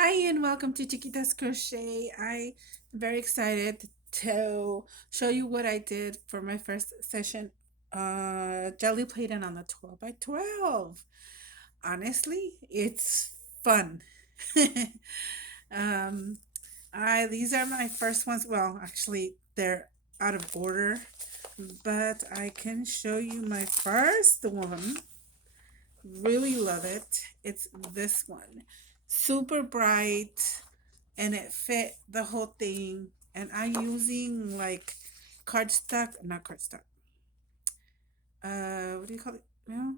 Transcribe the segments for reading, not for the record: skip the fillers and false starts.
Hi and welcome to Chiquita's Crochet. I'm very excited to show you what I did for my first session. Jelly plating on the 12 by 12. Honestly, it's fun. um, these are my first ones. Well, actually, they're out of order, but I can show you my first one. Really love it. It's this one. Super bright and it fit the whole thing. And I'm using like cardstock, not cardstock. What do you call it? Well,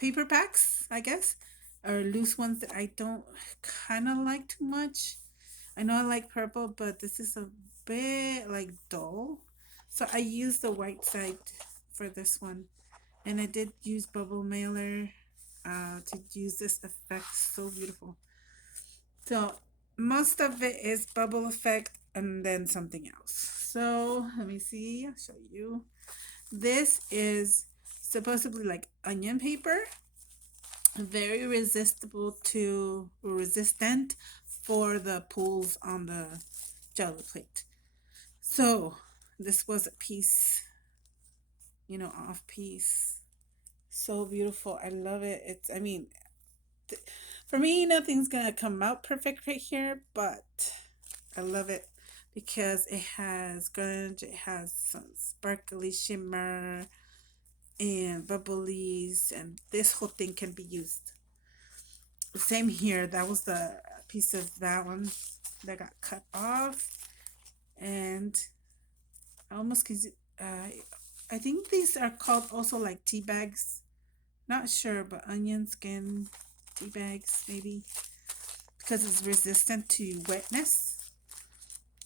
paper packs, I guess, or loose ones that I don't kind of like too much. I know I like purple, but this is a bit like dull. So I used the white side for this one. And I did use bubble mailer to use this effect. So beautiful. So most of it is bubble effect and then something else. So let me see. I'll show you. This is supposedly like onion paper, very resistant for the pulls on the jelly plate. So this was a piece, off piece. So beautiful. I love it. For me, nothing's gonna come out perfect right here, but I love it because it has grunge, it has some sparkly shimmer and bubblies, and this whole thing can be used. Same here. That was the piece of that one that got cut off, and I almost uh, I think these are called also like tea bags. Not sure, but onion skin tea bags maybe because it's resistant to wetness.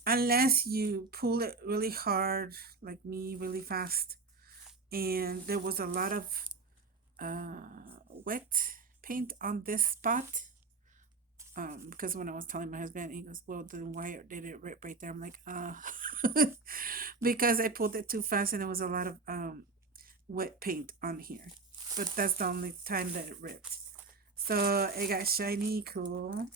Unless you pull it really hard, like me, really fast, and there was a lot of wet paint on this spot. Because when I was telling my husband, he goes, "Well, then why did it rip right there?" I'm like, because I pulled it too fast, and there was a lot of wet paint on here. But that's the only time that it ripped. So it got shiny, cool.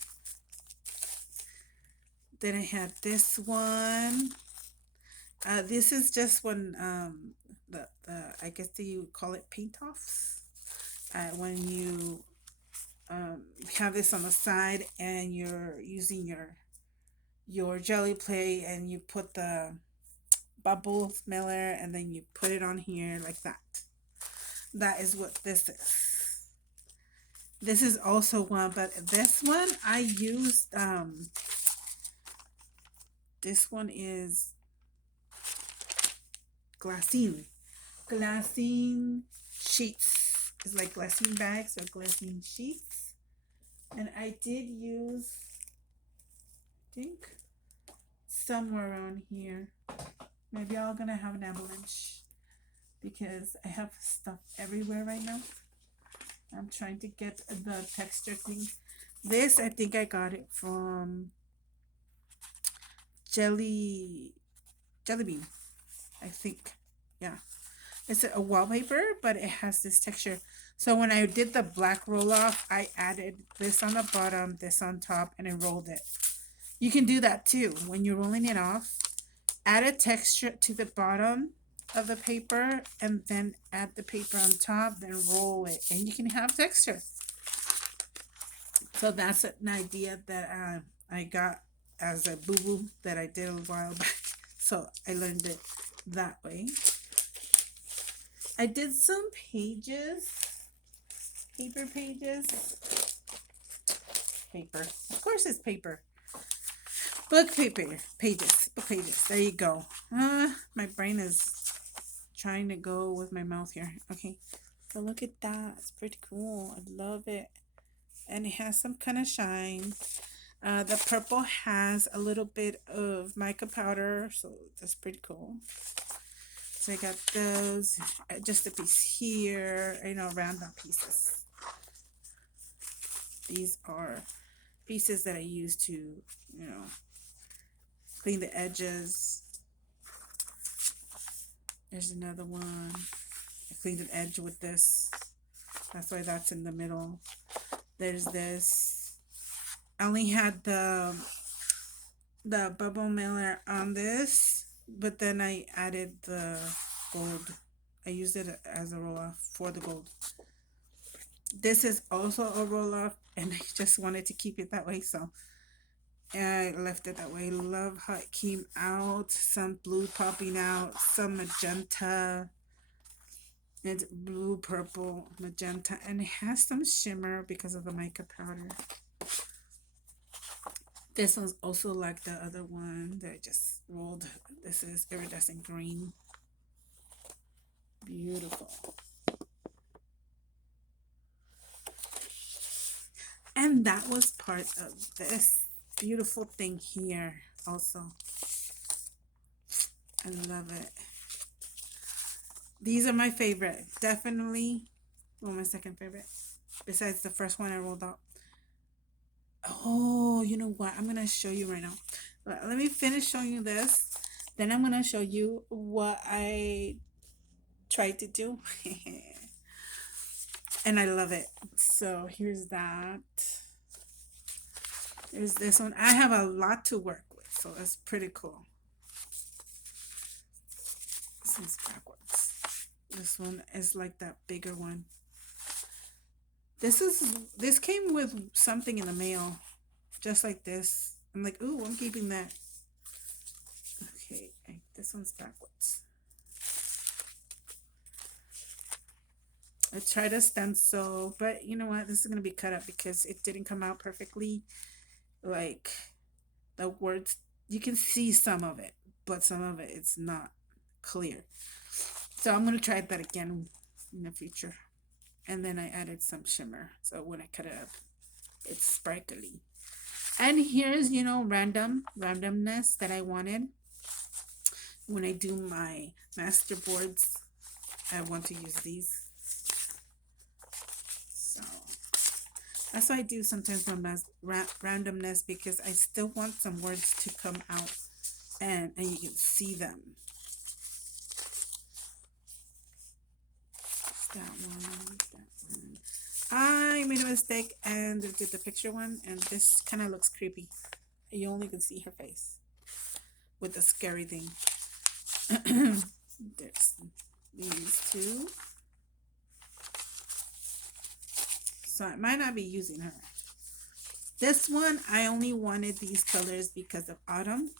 Then I had this one. This is just when the I guess you call it paint offs. When you have this on the side and you're using your jelly plate and you put the bubble smeller and then you put it on here like that. That is what this is. This is also one, but this one I used. This one is Glassine. Glassine sheets. It's like glassine bags or glassine sheets. And I did use, I think, somewhere around here. Maybe I'm gonna have an avalanche because I have stuff everywhere right now. I'm trying to get the texture thing. This I think I got it from Jelly Jelly Bean. I think. Yeah. It's a wallpaper, but it has this texture. So when I did the black roll off, I added this on the bottom, this on top, and I rolled it. You can do that too. When you're rolling it off, add a texture to the bottom of the paper and then add the paper on top, then roll it, and you can have texture. So that's an idea that I got as a boo boo that I did a while back. So I learned it that way. I did some pages, paper pages, paper. Of course, it's paper. Book paper pages, book pages. There you go. My brain is trying to go with my mouth here. Okay, so look at that. It's pretty cool. I love it, and it has some kind of shine. The purple has a little bit of mica powder, so that's pretty cool. So I got those, just a piece here, random pieces. These are pieces that I use to, clean the edges. There's another one. I cleaned an edge with this. That's why that's in the middle. There's this. I only had the bubble mailer on this, but then I added the gold. I used it as a roll off for the gold. This is also a roll off, and I just wanted to keep it that way, so I left it that way. Love how it came out. Some blue popping out, some magenta. It's blue, purple, magenta, and it has some shimmer because of the mica powder. This one's also like the other one that I just rolled. This is iridescent green. Beautiful. And that was part of this beautiful thing here also. I love it. These are my favorite. Definitely. Well, my second favorite. Besides the first one I rolled out. Oh, you know what? I'm going to show you right now. Let me finish showing you this. Then I'm going to show you what I tried to do. And I love it. So here's that. There's this one. I have a lot to work with, so that's pretty cool. This is backwards. This one is like that bigger one. This came with something in the mail, just like this. I'm like, ooh, I'm keeping that. Okay, this one's backwards. I tried a stencil, but you know what? This is gonna be cut up because it didn't come out perfectly. Like the words, you can see some of it, but some of it it's not clear. So I'm gonna try that again in the future. And then I added some shimmer, so when I cut it up, it's sparkly. And here's, you know, randomness that I wanted. When I do my master boards, I want to use these. So that's why I do sometimes my randomness, because I still want some words to come out and you can see them. That one. I made a mistake and did the picture one, and this kind of looks creepy. You only can see her face with the scary thing. There's these two. So I might not be using her. This one, I only wanted these colors because of autumn.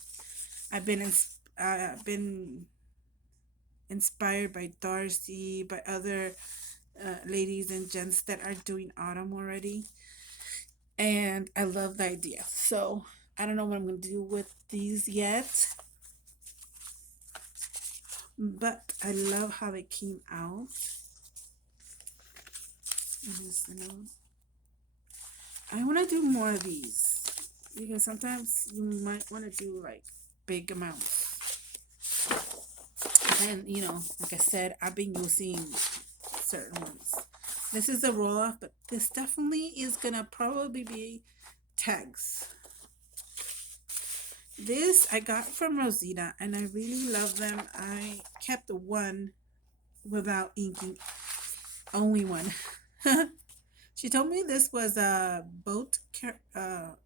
I've been inspired by Darcy, by other ladies and gents that are doing autumn already, and I love the idea. So I don't know what I'm going to do with these yet, but I love how they came out. I want to do more of these because sometimes you might want to do like big amounts. And you know, like I said, I've been using certain ones. This is a roll off, but this definitely is gonna probably be tags. This I got from Rosita and I really love them. I kept one without inking, only one. She told me this was a boat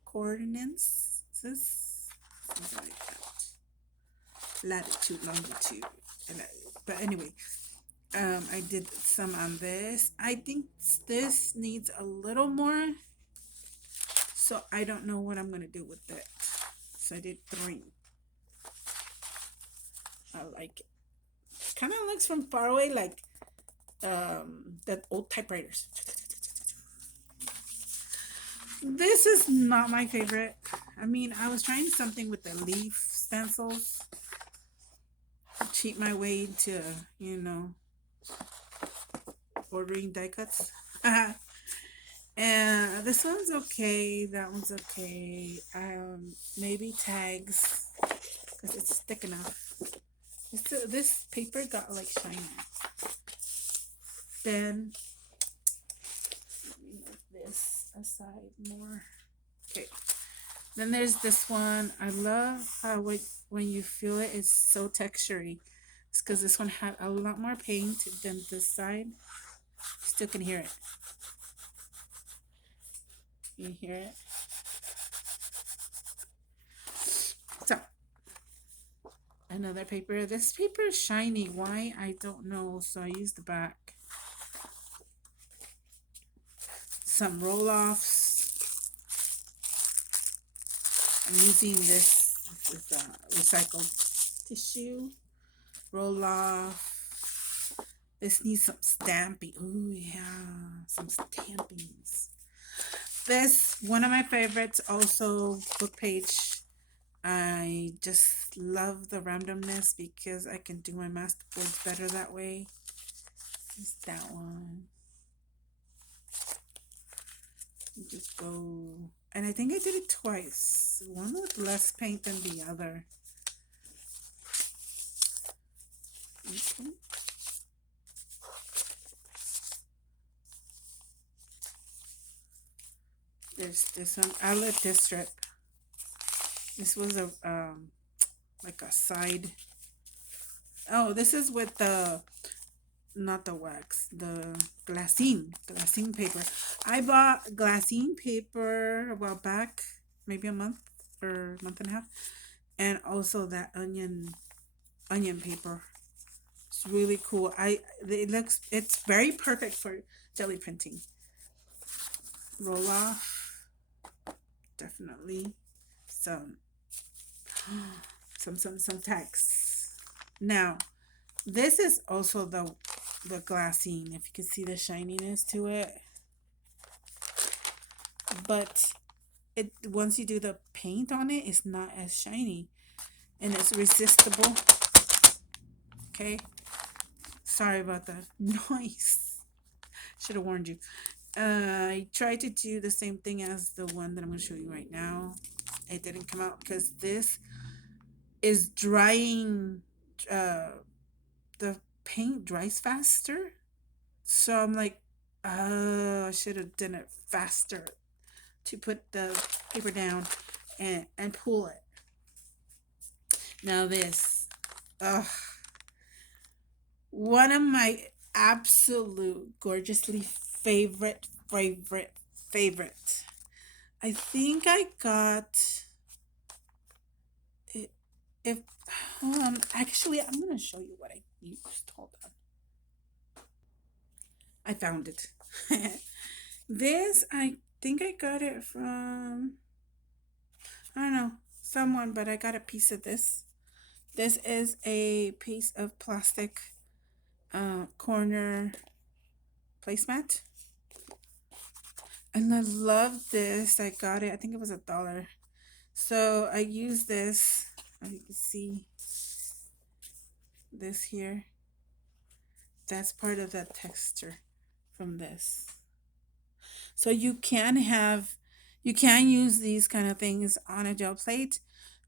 coordinates, something like that. Latitude, longitude, but anyway, I did some on this. I think this needs a little more, so I don't know what I'm gonna do with it. So I did 3. I like it. Kind of looks from far away like that old typewriters. This is not my favorite. I mean, I was trying something with the leaf stencils. Cheat my way into, you know, ordering die cuts. And this one's okay. That one's okay. Maybe tags because it's thick enough. This paper got like shiny. Then move this aside more. Okay. Then there's this one. I love how when you feel it, it's so textury. It's because this one had a lot more paint than this side. Still can hear it. You hear it? Another paper. This paper is shiny. Why? I don't know. So I use the back. Some roll-offs. I'm using this. This is recycled tissue. Roll-off. This needs some stamping. Oh yeah, some stampings. This, one of my favorites, also book page. I just love the randomness because I can do my masterboards better that way. Is that one. Just go, and I think I did it twice. One with less paint than the other. Okay. There's this one. I let this strip. This was a like a side. Oh, this is with the, not the wax, the glassine paper. I bought glassine paper a while back, maybe a month or month and a half, and also that onion paper. It's really cool. It's very perfect for jelly printing. Roll off, definitely some text. Now, this is also the glassine, if you can see the shininess to it. But it, once you do the paint on it, it's not as shiny. And it's resistible. Okay. Sorry about the noise. Should have warned you. I tried to do the same thing as the one that I'm going to show you right now. It didn't come out because this is drying. The paint dries faster. So I'm like, I should have done it faster to put the paper down and pull it. Now this, one of my absolute gorgeously favorite. I think I got it. If actually, I'm gonna show you what I used. Hold on. I found it. This, I think I got it from, I don't know, someone, but I got a piece of this. This is a piece of plastic corner placemat. And I love this. I got it, I think it was $1. So I use this, as you can see, this here. That's part of that texture from this. So you can use these kind of things on a gel plate.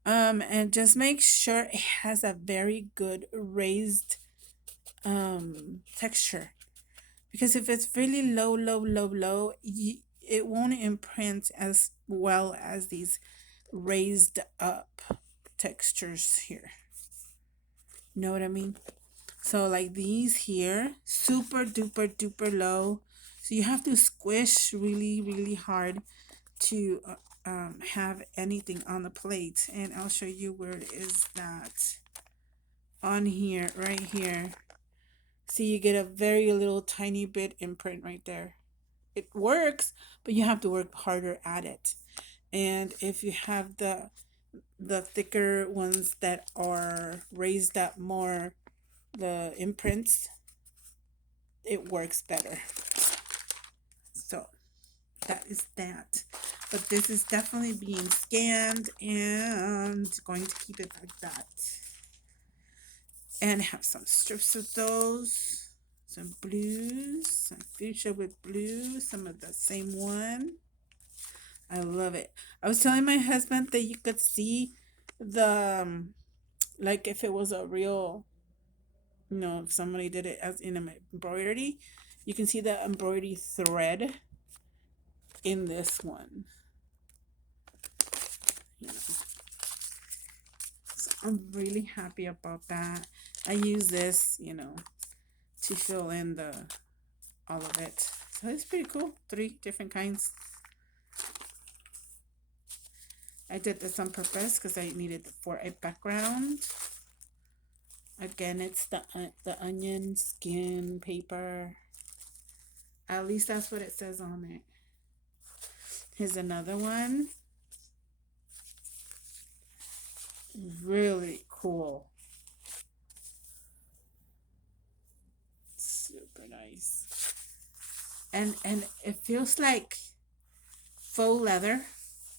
And just make sure it has a very good raised texture, because if it's really low, it won't imprint as well as these raised up textures here. Know what I mean? So like these here, super duper low. So you have to squish really hard to have anything on the plate. And I'll show you where it is that on here, right here. See, you get a very little tiny bit imprint right there. It works, but you have to work harder at it. And if you have the thicker ones that are raised up more, the imprints, it works better. So that is that. But this is definitely being scanned and going to keep it like that. And have some strips of those, some blues, some fuchsia with blue, some of the same one. I love it. I was telling my husband that you could see the like if it was a real, if somebody did it as in an embroidery, you can see the embroidery thread in this one. So I'm really happy about that. I use this, to fill in all of it. So it's pretty cool. 3 different kinds. I did this on purpose because I needed for a background. Again, it's the onion skin paper. At least that's what it says on it. Here's another one. Really cool. Super nice. And it feels like faux leather,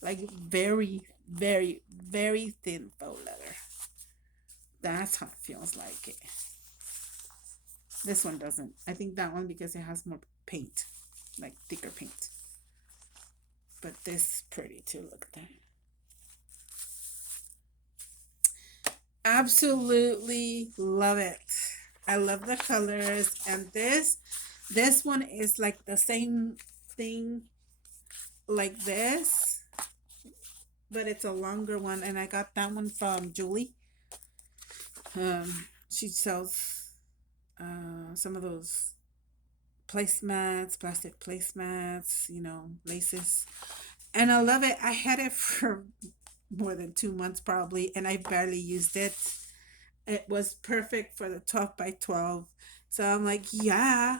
like very, very, very thin faux leather. That's how it feels like it. This one doesn't. I think that one because it has more paint, like thicker paint. But this is pretty too. Look at that. Absolutely love it. I love the colors, and this one is like the same thing like this, but it's a longer one, and I got that one from Julie. She sells some of those placemats, plastic placemats, laces, and I love it. I had it for more than 2 months probably, and I barely used it. It was perfect for the 12 by 12. So I'm like, yeah.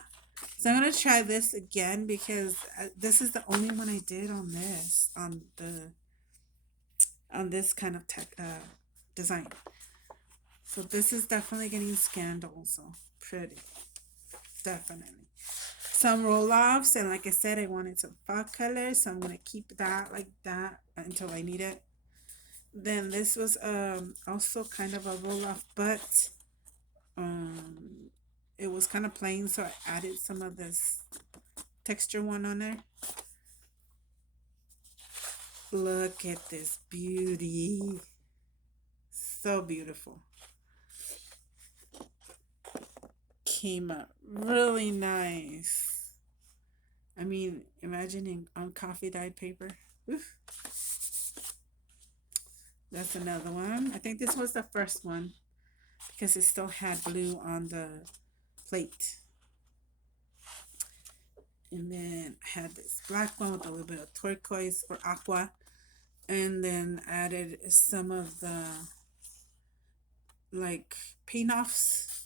So I'm gonna try this again because this is the only one I did on this kind of tech design. So this is definitely getting scanned also. Pretty, definitely. Some roll-offs, and like I said, I wanted some fall colors, so I'm gonna keep that like that until I need it. Then this was also kind of a roll-off, but it was kind of plain, so I added some of this texture one on there. Look at this beauty. So beautiful. Came out really nice. I mean, imagining on coffee dyed paper. Oof. That's another one. I think this was the first one because it still had blue on the plate. And then I had this black one with a little bit of turquoise or aqua. And then added some of the like paint offs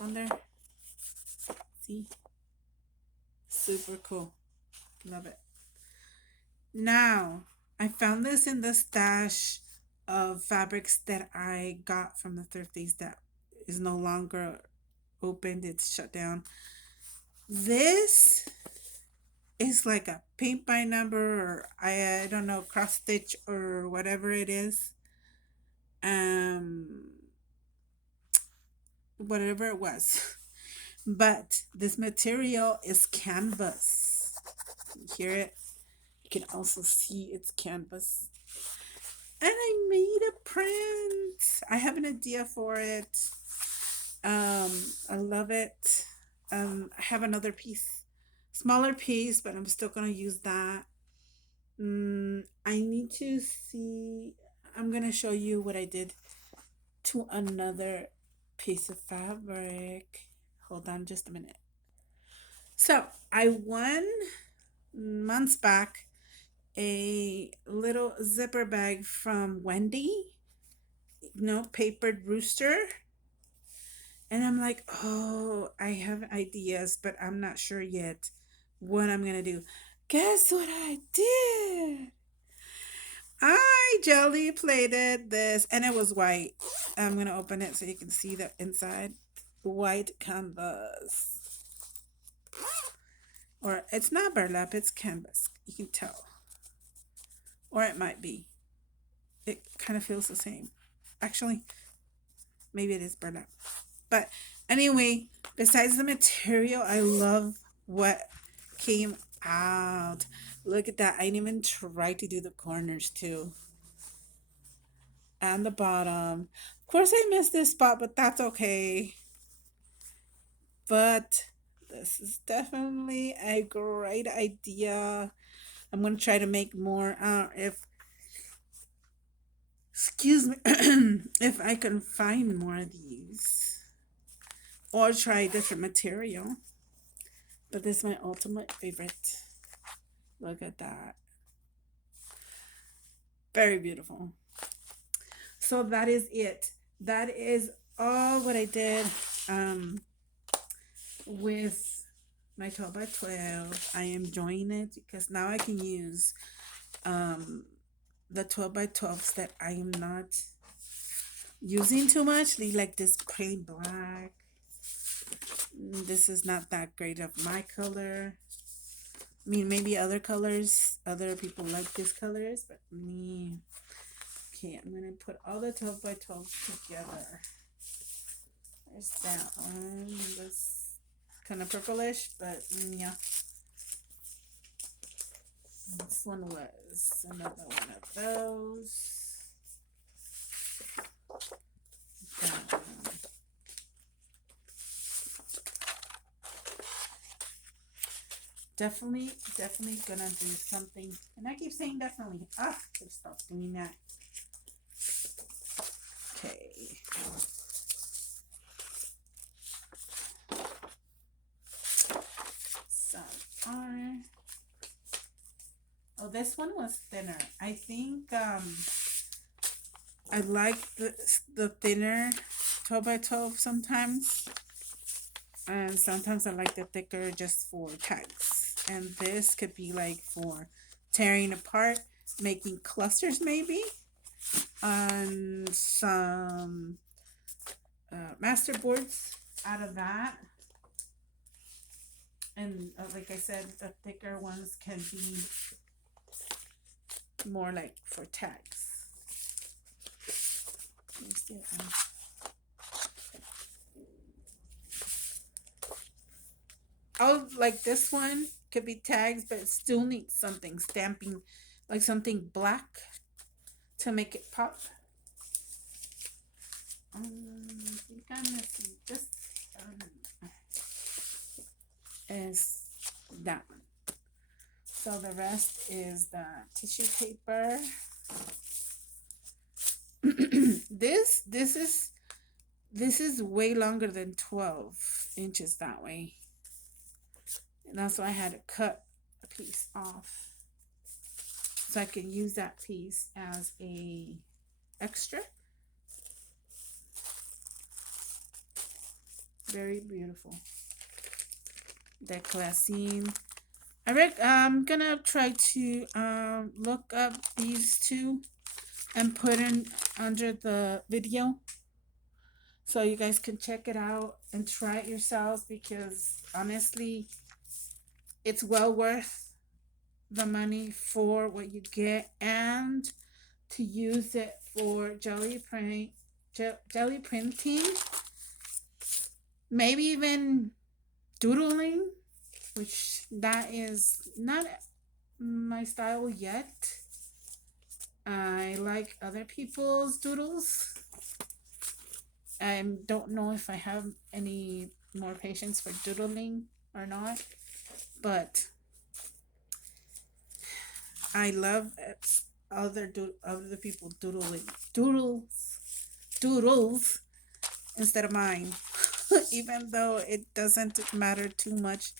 on there. See? Super cool. Love it. Now, I found this in the stash of fabrics that I got from the Thrifties that is no longer opened. It's shut down. This is like a paint by number, or I don't know, cross stitch or whatever it is. Whatever it was. But this material is canvas. You hear it? You can also see it's canvas. And I made a print. I have an idea for it. I love it. I have another piece, smaller piece, but I'm still gonna use that. I need to see. I'm gonna show you what I did to another piece of fabric. Hold on just a minute. So I won months back a little zipper bag from Wendy, papered rooster. And I'm like, oh, I have ideas, but I'm not sure yet what I'm gonna do. Guess what I did? I jelly plated this, and it was white. I'm gonna open it so you can see the inside. White canvas. Or it's not burlap, it's canvas. You can tell. Or it might be. It kind of feels the same. Actually, maybe it is burlap. But anyway, besides the material, I love what came out. Look at that. I didn't even try to do the corners too. And the bottom. Of course, I missed this spot, but that's okay. But this is definitely a great idea. I'm going to try to make more. Excuse me, if I can find more of these. Or try different material. But this is my ultimate favorite. Look at that. Very beautiful. So that is it. That is all what I did um, with my 12 by 12. I am enjoying it because now I can use um, the 12 by 12s that I am not using too much. They like this plain black. This is not that great of my color. I mean, maybe other colors, other people like these colors, but me. Okay, I'm gonna put all the 12 by 12 together. There's that one. This kind of purplish, but yeah. This one was another one of those. That one. Definitely gonna do something. And I keep saying definitely. Ah, just stop doing that. Okay. Some are. Oh, this one was thinner. I think I like the thinner 12 by 12 sometimes. And sometimes I like the thicker just for tags. And this could be like for tearing apart, making clusters maybe. And some master boards out of that. And like I said, the thicker ones can be more like for tags. Oh, like this one could be tags, but it still needs something stamping, like something black to make it pop. I think I'm missing this is that one. So the rest is the tissue paper. This is way longer than 12 inches that way. And that's why I had to cut a piece off. So I can use that piece as a extra. Very beautiful. The Glassine. I'm gonna try to look up these two and put in under the video so you guys can check it out and try it yourselves, because honestly it's well worth the money for what you get, and to use it for jelly printing, maybe even doodling, which that is not my style yet. I like other people's doodles. I don't know if I have any more patience for doodling or not, but I love other people doodles instead of mine. Even though it doesn't matter too much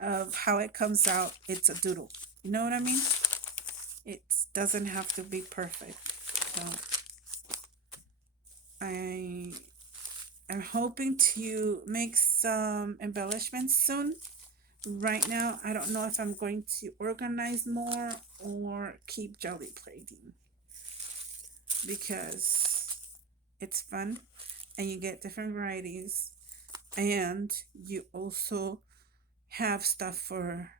of how it comes out, it's a doodle. You know what I mean? It doesn't have to be perfect. So I am hoping to make some embellishments soon. Right now, I don't know if I'm going to organize more or keep jelly plating, because it's fun and you get different varieties, and you also have stuff for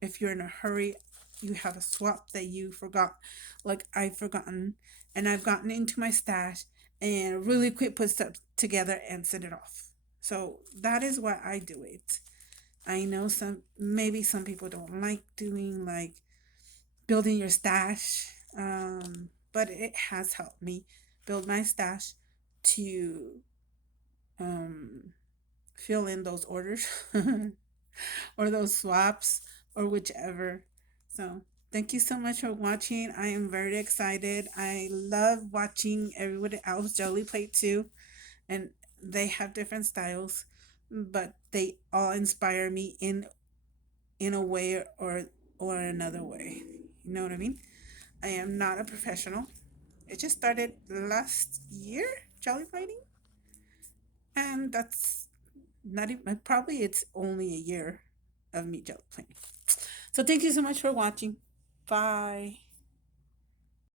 if you're in a hurry. You have a swap that you forgot, like I've forgotten, and I've gotten into my stash and really quick put stuff together and send it off. So that is why I do it. I know maybe some people don't like doing like building your stash, but it has helped me build my stash to fill in those orders or those swaps or whichever. So thank you so much for watching. I am very excited. I love watching everybody else jelly plate too, and they have different styles, but they all inspire me in a way or another way. You know what I mean? I am not a professional. It just started last year jelly plating. And that's not even, probably it's only a year of me jelly plating. So thank you so much for watching. Bye.